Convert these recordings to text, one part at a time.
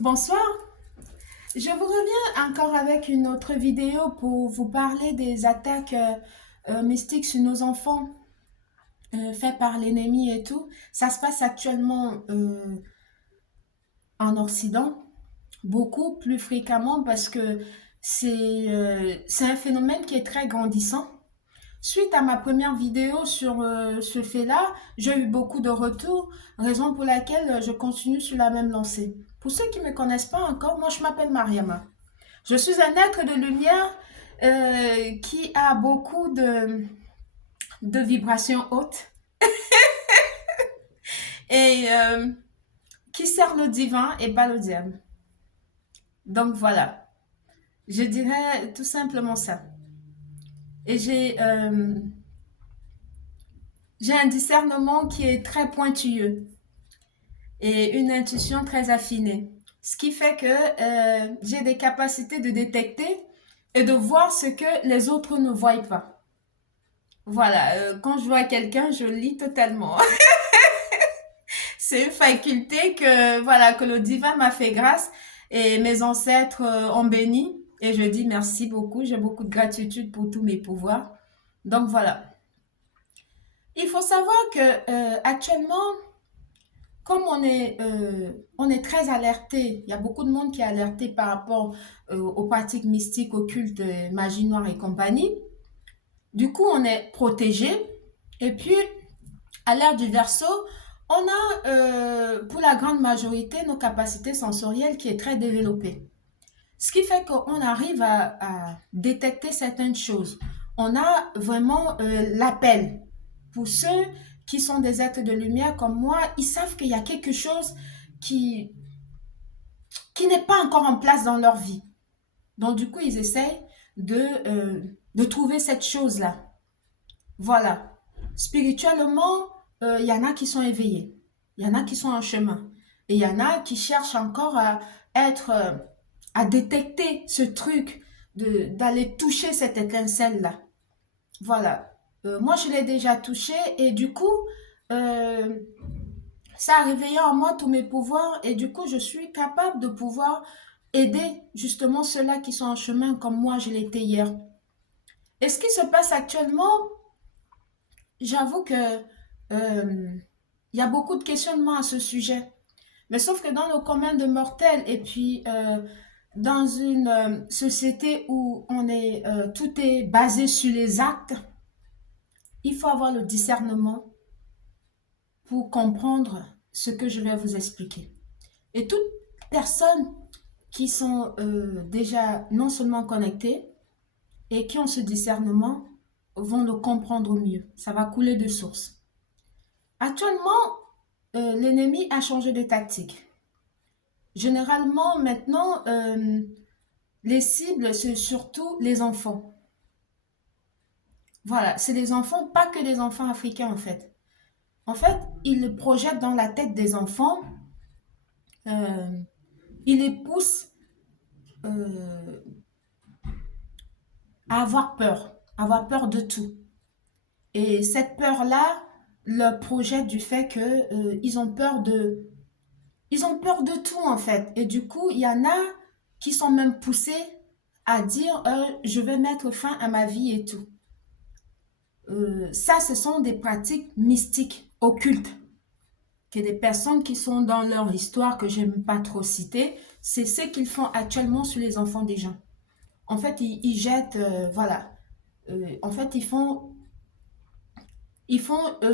Bonsoir, je vous reviens encore avec une autre vidéo pour vous parler des attaques mystiques sur nos enfants faites par l'ennemi et tout. Ça se passe actuellement en Occident, beaucoup plus fréquemment parce que c'est un phénomène qui est très grandissant. Suite à ma première vidéo sur ce fait-là, j'ai eu beaucoup de retours, raison pour laquelle je continue sur la même lancée. Pour ceux qui ne me connaissent pas encore, moi je m'appelle Mariama. Je suis un être de lumière qui a beaucoup de vibrations hautes et qui sert le divin et pas le diable. Donc voilà, je dirais tout simplement ça. Et j'ai un discernement qui est très pointilleux et une intuition très affinée. Ce qui fait que j'ai des capacités de détecter et de voir ce que les autres ne voient pas. Voilà, quand je vois quelqu'un, je lis totalement. C'est une faculté que, voilà, que le divin m'a fait grâce et mes ancêtres ont béni. Et je dis merci beaucoup. J'ai beaucoup de gratitude pour tous mes pouvoirs. Donc voilà. Il faut savoir que actuellement, comme on est très alerté, il y a beaucoup de monde qui est alerté par rapport aux pratiques mystiques, occultes, magie noire et compagnie. Du coup, on est protégé. Et puis, à l'ère du Verseau, on a, pour la grande majorité, nos capacités sensorielles qui est très développée. Ce qui fait qu'on arrive à détecter certaines choses. On a vraiment l'appel. Pour ceux qui sont des êtres de lumière comme moi, ils savent qu'il y a quelque chose qui, qui n'est pas encore en place dans leur vie. Donc, du coup, ils essayent de trouver cette chose-là. Voilà. Spirituellement, il y en a qui sont éveillés. Il y en a qui sont en chemin. Et il y en a qui cherchent encore à être, à détecter ce truc, d'aller toucher cette étincelle-là. Voilà. Moi, je l'ai déjà touché et du coup, euh, ça a réveillé en moi tous mes pouvoirs et du coup, je suis capable de pouvoir aider justement ceux-là qui sont en chemin comme moi, je l'étais hier. Et ce qui se passe actuellement, j'avoue que il y a beaucoup de questionnements à ce sujet. Mais sauf que dans le commun de mortels et puis dans une société où tout est basé sur les actes, il faut avoir le discernement pour comprendre ce que je vais vous expliquer. Et toutes personnes qui sont déjà non seulement connectées et qui ont ce discernement vont le comprendre mieux. Ça va couler de source. Actuellement, l'ennemi a changé de tactique. Généralement, maintenant, les cibles, c'est surtout les enfants. Voilà, c'est les enfants, pas que les enfants africains en fait. En fait, ils le projettent dans la tête des enfants, euh, ils les poussent euh, à avoir peur de tout. Et cette peur-là leur projette du fait que ils ont peur de tout en fait. Et du coup, il y en a qui sont même poussés à dire je vais mettre fin à ma vie et tout. Ça, ce sont des pratiques mystiques, occultes, que des personnes qui sont dans leur histoire que j'aime pas trop citer, c'est ce qu'ils font actuellement sur les enfants des gens. En fait, ils jettent, voilà. En fait, ils font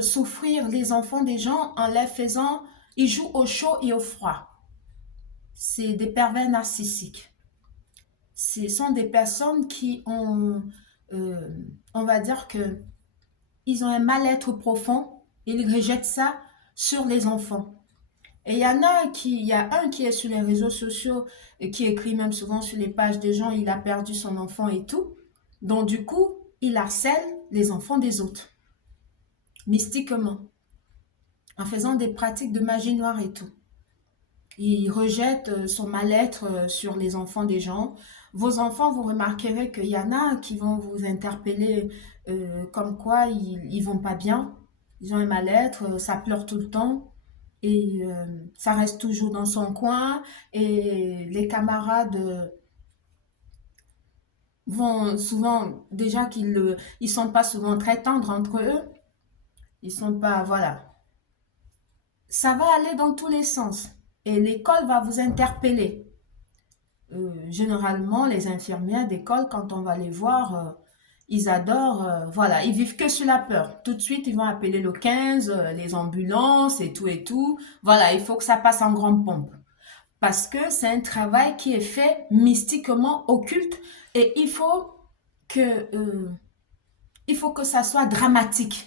souffrir les enfants des gens en les faisant, ils jouent au chaud et au froid. C'est des pervers narcissiques. Ce sont des personnes qui ont, euh, on va dire que ils ont un mal-être profond, ils rejettent ça sur les enfants. Et il y a un qui est sur les réseaux sociaux et qui écrit même souvent sur les pages des gens, il a perdu son enfant et tout. Donc du coup, il harcèle les enfants des autres, mystiquement, en faisant des pratiques de magie noire et tout. Il rejette son mal-être sur les enfants des gens. Vos enfants, vous remarquerez qu'il y en a qui vont vous interpeller comme quoi ils vont pas bien, ils ont un mal-être, ça pleure tout le temps. et ça reste toujours dans son coin et les camarades vont souvent, déjà ils sont pas souvent très tendres entre eux, ils sont pas, voilà. Ça va aller dans tous les sens et l'école va vous interpeller. Généralement, les infirmières d'école, quand on va les voir, ils adorent, voilà, ils vivent que sur la peur. Tout de suite, ils vont appeler le 15, les ambulances et tout et tout. Voilà, il faut que ça passe en grande pompe. Parce que c'est un travail qui est fait mystiquement occulte et il faut que ça soit dramatique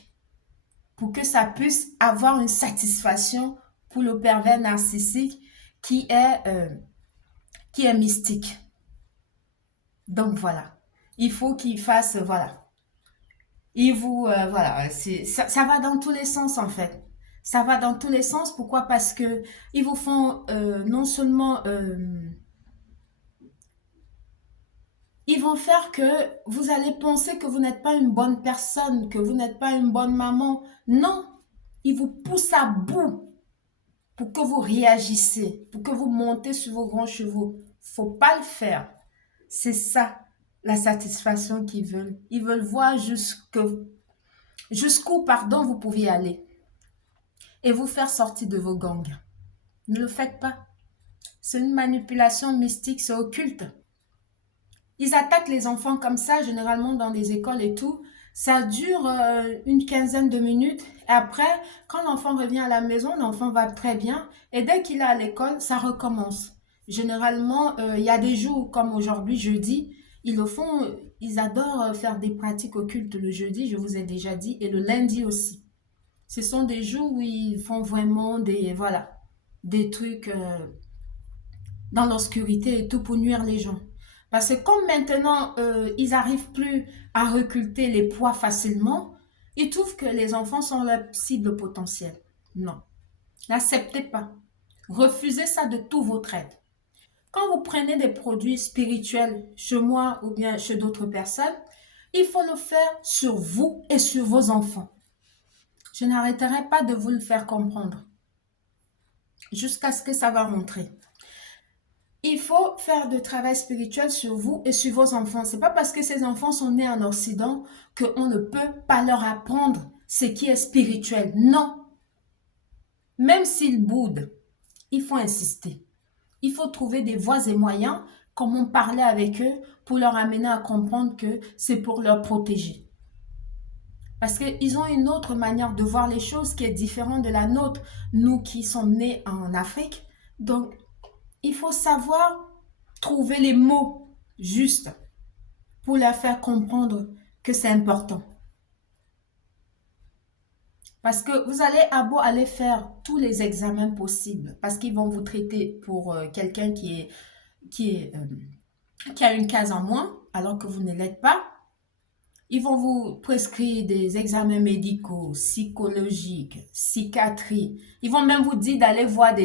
pour que ça puisse avoir une satisfaction pour le pervers narcissique qui est, euh, qui est mystique. Donc voilà, il faut qu'il fasse, voilà. Voilà, ça va dans tous les sens en fait. Ça va dans tous les sens. Pourquoi? Parce que ils vous font non seulement, ils vont faire que vous allez penser que vous n'êtes pas une bonne personne, que vous n'êtes pas une bonne maman. Non, ils vous poussent à bout pour que vous réagissez, pour que vous montez sur vos grands chevaux. Faut pas le faire. C'est ça la satisfaction qu'ils veulent. Ils veulent voir jusqu'où, pardon, vous pouvez aller et vous faire sortir de vos gangs. Ne le faites pas. C'est une manipulation mystique, c'est occulte. Ils attaquent les enfants comme ça, généralement dans les écoles et tout. Ça dure une quinzaine de minutes. Et après, quand l'enfant revient à la maison, l'enfant va très bien. Et dès qu'il est à l'école, ça recommence. Généralement, il y a des jours comme aujourd'hui, jeudi, ils le font, ils adorent faire des pratiques occultes le jeudi, je vous ai déjà dit, et le lundi aussi. Ce sont des jours où ils font vraiment voilà, des trucs dans l'obscurité et tout pour nuire les gens. Parce que comme maintenant, ils n'arrivent plus à recruter les poids facilement, ils trouvent que les enfants sont leur cible potentielle. Non, n'acceptez pas. Refusez ça de tout votre aide. Quand vous prenez des produits spirituels chez moi ou bien chez d'autres personnes, il faut le faire sur vous et sur vos enfants. Je n'arrêterai pas de vous le faire comprendre jusqu'à ce que ça va rentrer. Il faut faire de travail spirituel sur vous et sur vos enfants. C'est pas parce que ces enfants sont nés en Occident qu'on ne peut pas leur apprendre ce qui est spirituel. Non. Même s'ils boudent, il faut insister. Il faut trouver des voies et moyens, comment parler avec eux pour leur amener à comprendre que c'est pour leur protéger. Parce qu'ils ont une autre manière de voir les choses qui est différente de la nôtre, nous qui sommes nés en Afrique. Donc, il faut savoir trouver les mots justes pour leur faire comprendre que c'est important. Parce que vous allez à beau aller faire tous les examens possibles, parce qu'ils vont vous traiter pour quelqu'un qui a une case en moins, alors que vous ne l'êtes pas. Ils vont vous prescrire des examens médicaux, psychologiques, psychiatrie. Ils vont même vous dire d'aller voir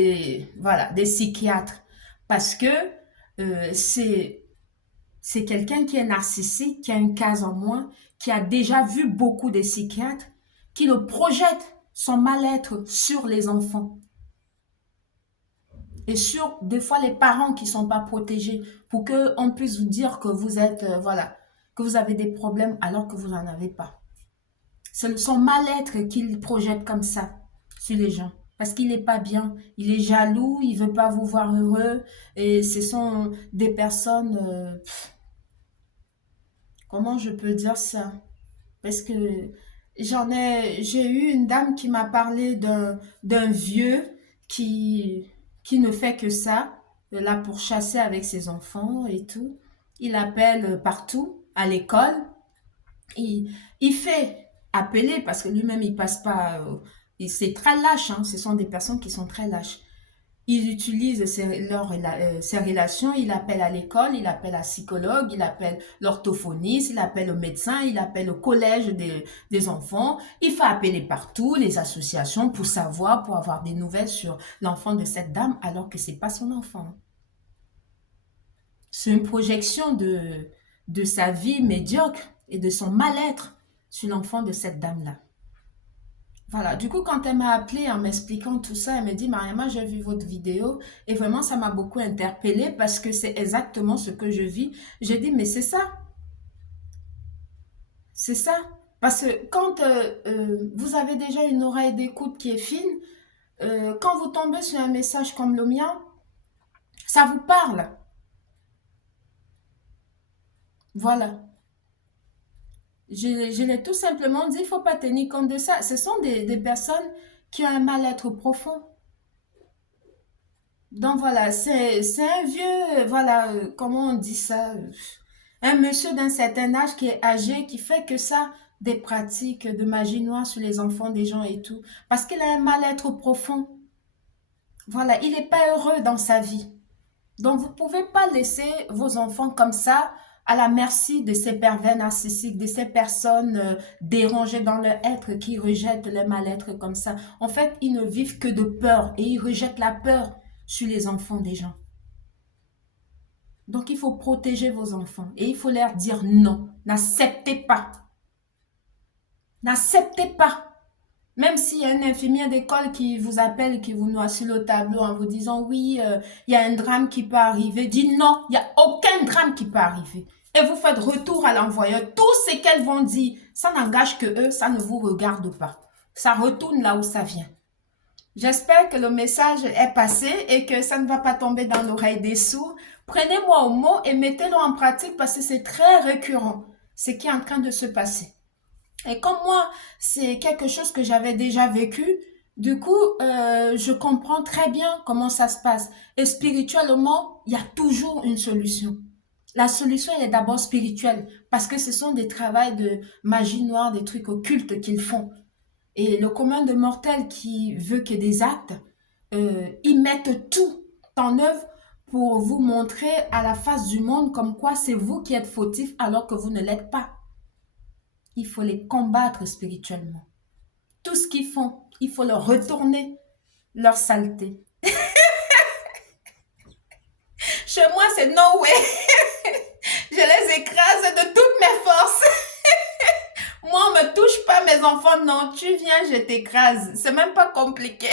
voilà, des psychiatres. Parce que c'est quelqu'un qui est narcissique, qui a une case en moins, qui a déjà vu beaucoup de psychiatres, qui le projette son mal-être sur les enfants et sur des fois les parents qui ne sont pas protégés pour qu'on puisse vous dire que vous êtes, voilà, que vous avez des problèmes alors que vous n'en avez pas. C'est son mal-être qu'il projette comme ça sur les gens. Parce qu'il n'est pas bien, il est jaloux, il ne veut pas vous voir heureux. Et ce sont des personnes, comment je peux dire ça? Parce que j'ai eu une dame qui m'a parlé d'un vieux qui ne fait que ça, là pour chasser avec ses enfants et tout. Il appelle partout, à l'école. Il fait appeler parce que lui-même il passe pas. C'est très lâche, hein, ce sont des personnes qui sont très lâches. Il utilise ses relations, il appelle à l'école, il appelle à psychologue, il appelle l'orthophoniste, il appelle au médecin, il appelle au collège des enfants. Il fait appeler partout les associations pour savoir, pour avoir des nouvelles sur l'enfant de cette dame alors que c'est pas son enfant. C'est une projection de sa vie médiocre et de son mal-être sur l'enfant de cette dame-là. Voilà, du coup, quand elle m'a appelé en m'expliquant tout ça, elle me dit, Mariama, j'ai vu votre vidéo et vraiment, ça m'a beaucoup interpellée parce que c'est exactement ce que je vis. J'ai dit, mais c'est ça. Parce que quand vous avez déjà une oreille d'écoute qui est fine, quand vous tombez sur un message comme le mien, ça vous parle. Voilà. Je l'ai tout simplement dit, il ne faut pas tenir compte de ça. Ce sont des personnes qui ont un mal-être profond. Donc voilà, c'est un vieux, voilà, comment on dit ça, un monsieur d'un certain âge qui est âgé, qui fait que ça, des pratiques de magie noire sur les enfants des gens et tout, parce qu'il a un mal-être profond. Voilà, il n'est pas heureux dans sa vie. Donc vous ne pouvez pas laisser vos enfants comme ça à la merci de ces pervers narcissiques, de ces personnes dérangées dans leur être qui rejettent le mal-être comme ça. En fait, ils ne vivent que de peur et ils rejettent la peur sur les enfants des gens. Donc il faut protéger vos enfants et il faut leur dire non. N'acceptez pas. N'acceptez pas. Même s'il y a une infirmière d'école qui vous appelle, qui vous noie sur le tableau en vous disant oui, il y a un drame qui peut arriver, dites non, il n'y a aucun drame qui peut arriver. Et vous faites retour à l'envoyeur. Tout ce qu'elles vont dire, ça n'engage que eux, ça ne vous regarde pas. Ça retourne là où ça vient. J'espère que le message est passé et que ça ne va pas tomber dans l'oreille des sourds. Prenez-moi au mot et mettez-le en pratique parce que c'est très récurrent, ce qui est en train de se passer. Et comme moi, c'est quelque chose que j'avais déjà vécu, du coup, je comprends très bien comment ça se passe. Et spirituellement, il y a toujours une solution. La solution, elle est d'abord spirituelle parce que ce sont des travaux de magie noire, des trucs occultes qu'ils font. Et le commun de mortels qui veut que des actes, ils mettent tout en œuvre pour vous montrer à la face du monde comme quoi c'est vous qui êtes fautif alors que vous ne l'êtes pas. Il faut les combattre spirituellement. Tout ce qu'ils font, il faut leur retourner leur saleté. Chez moi, c'est no way. Je les écrase de toutes mes forces. Moi, on me touche pas, mes enfants. Non, tu viens, je t'écrase. C'est même pas compliqué.